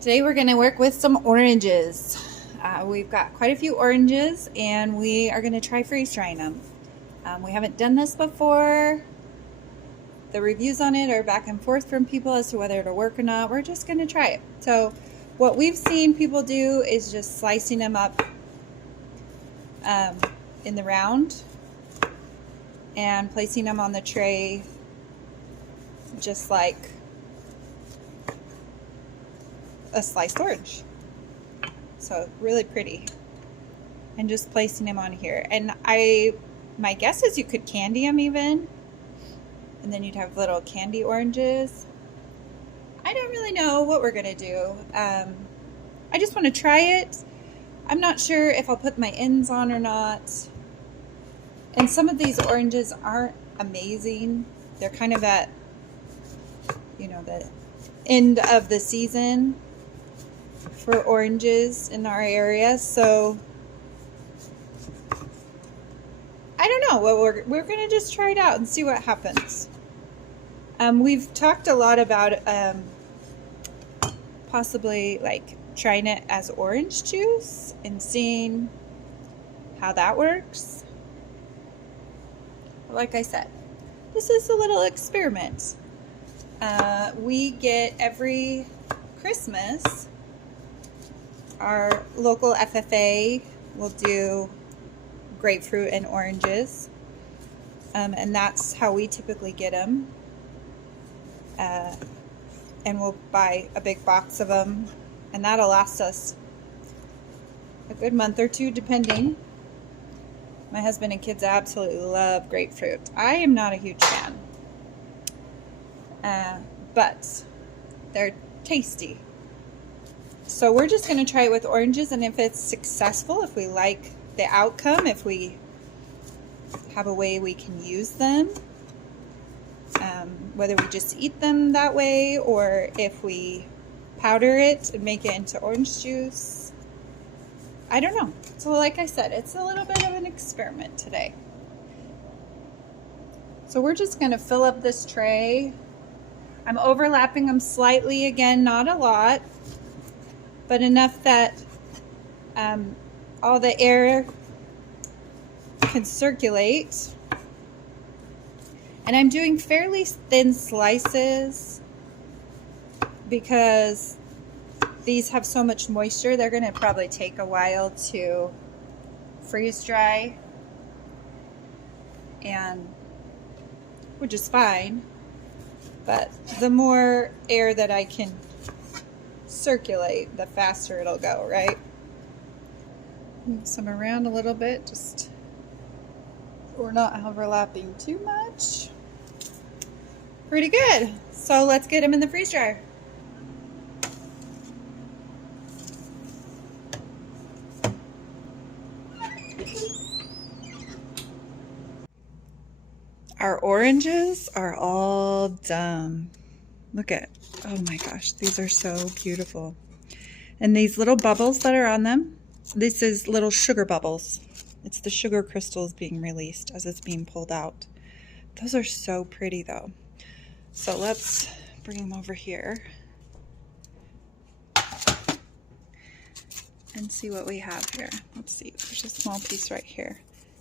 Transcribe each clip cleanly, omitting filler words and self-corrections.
Today we're going to work with some oranges. We've got quite a few oranges and we are going to try freeze drying them. We haven't done this before. The reviews on it are back and forth from people as to whether it'll work or not. We're just going to try it. So what we've seen people do is just slicing them up in the round and placing them on the tray just like a sliced orange. So really pretty. And just placing them on here. And my guess is you could candy them even. And then you'd have little candy oranges. I don't really know what we're gonna do. I just want to try it. I'm not sure if I'll put my ends on or not. And some of these oranges aren't amazing. They're kind of at, you know, the end of the season for oranges in our area. So I don't know. Well, we're gonna just try it out and see what happens. We've talked a lot about possibly like trying it as orange juice and seeing how that works. Like I said, this is a little experiment. We get every Christmas, our local FFA will do grapefruit and oranges, and that's how we typically get them. And we'll buy a big box of them, and that'll last us a good month or two depending. My husband and kids absolutely love grapefruit. I am not a huge fan, but they're tasty. So we're just going to try it with oranges, and if it's successful, if we like the outcome, if we have a way we can use them, whether we just eat them that way or if we powder it and make it into orange juice, I don't know. So like I said, it's a little bit of an experiment today. So we're just going to fill up this tray. I'm overlapping them slightly again, not a lot, but enough that all the air can circulate. And I'm doing fairly thin slices because these have so much moisture. They're going to probably take a while to freeze dry, and which is fine. But the more air that I can circulate, the faster it'll go, right? Move some around a little bit, just so we're not overlapping too much. Pretty good. So let's get them in the freeze dryer. Our oranges are all done. Look at, oh my gosh, these are so beautiful. And these little bubbles that are on them, this is little sugar bubbles. It's the sugar crystals being released as it's being pulled out. Those are so pretty though. So let's bring them over here and see what we have here. Let's see, there's a small piece right here.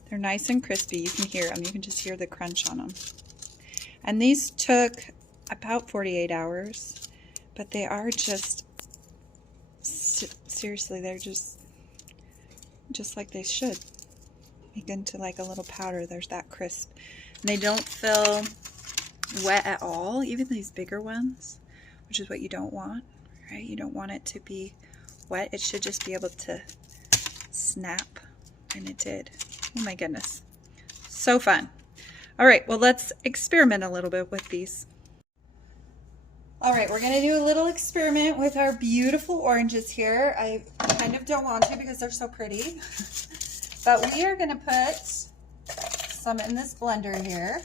They're nice and crispy. You can hear them. You can just hear the crunch on them. And these took about 48 hours, but they are just, seriously, they're just like they should. Make into like a little powder. There's that crisp. And they don't feel wet at all, even these bigger ones, which is what you don't want, right? You don't want it to be wet. It should just be able to snap, and it did. Oh my goodness, so fun. All right, well, let's experiment a little bit with these. All right, we're gonna do a little experiment with our beautiful oranges here. I kind of don't want to because they're so pretty, but we are gonna put some in this blender here.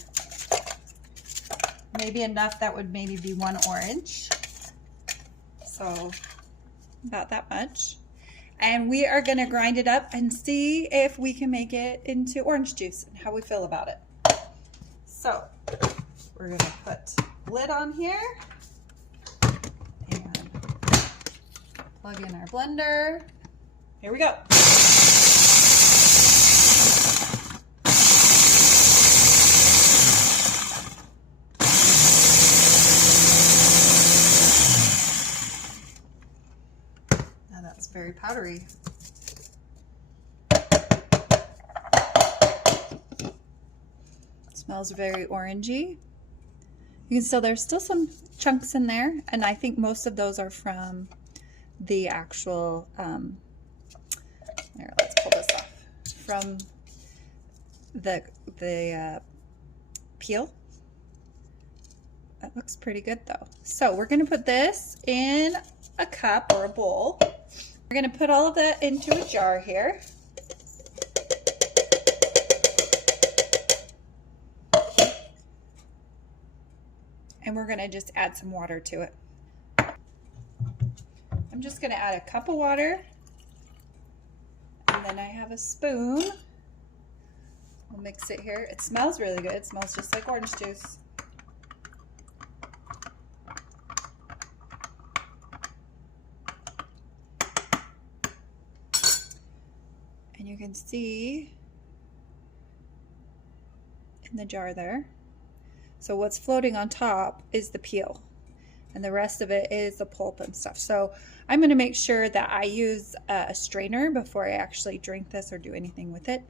Maybe enough that would maybe be one orange. So about that much. And we are gonna grind it up and see if we can make it into orange juice and how we feel about it. So we're gonna put lid on here and Plug in our blender. Here we go. Now that's very powdery. Smells very orangey. You can still, there's still some chunks in there, and I think most of those are from the actual, here, let's pull this off, from the peel. That looks pretty good though. So we're gonna put this in a cup or a bowl. We're gonna put all of that into a jar here. And we're gonna just add some water to it. I'm just gonna add a cup of water, and then I have a spoon. I'll mix it here. It smells really good. It smells just like orange juice. And you can see in the jar there. So what's floating on top is the peel, and the rest of it is the pulp and stuff. So I'm going to make sure that I use a strainer before I actually drink this or do anything with it.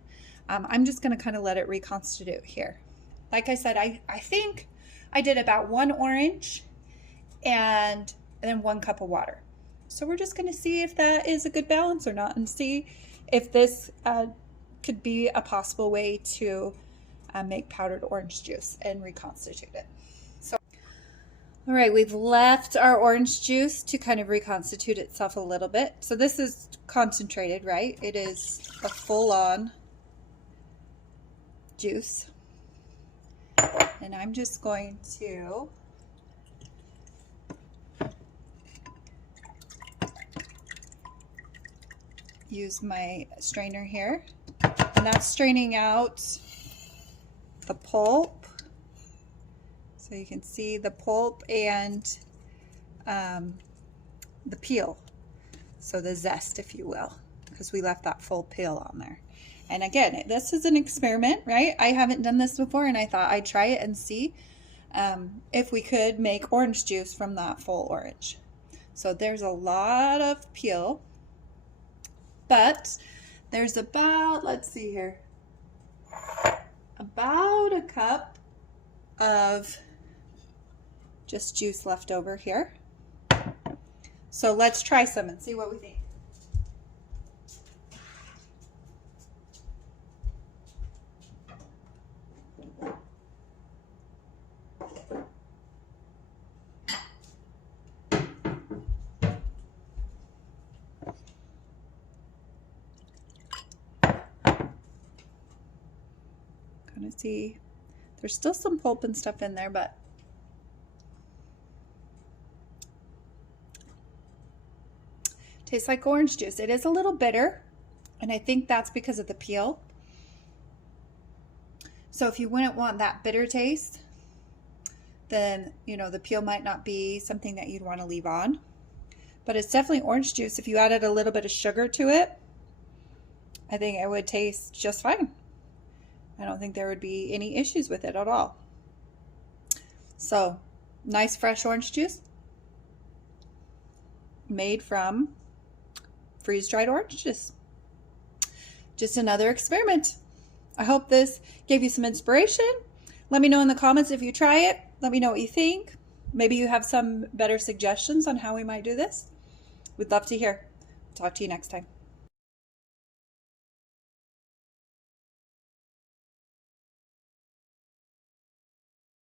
I'm just going to kind of let it reconstitute here. Like I said, I think I did about 1 orange and then 1 cup of water. So we're just going to see if that is a good balance or not, and see if this could be a possible way to make powdered orange juice and reconstitute it. So, all right, we've left our orange juice to kind of reconstitute itself a little bit. So this is concentrated, right? It is a full-on juice. And I'm just going to use my strainer here. And that's straining out the pulp, so you can see the pulp and the peel, so the zest, if you will, because we left that full peel on there. And again, this is an experiment, right? I haven't done this before, and I thought I'd try it and see if we could make orange juice from that full orange. So there's a lot of peel, but there's about, let's see here, about a cup of just juice left over here. So let's try some and see what we think. See, there's still some pulp and stuff in there, but tastes like orange juice. It is a little bitter, and I think that's because of the peel. So if you wouldn't want that bitter taste, then you know the peel might not be something that you'd want to leave on, but it's definitely orange juice. If you added a little bit of sugar to it, I think it would taste just fine. I don't think there would be any issues with it at all. So, nice fresh orange juice made from freeze-dried oranges. Just another experiment. I hope this gave you some inspiration. Let me know in the comments if you try it. Let me know what you think. Maybe you have some better suggestions on how we might do this. We'd love to hear. Talk to you next time.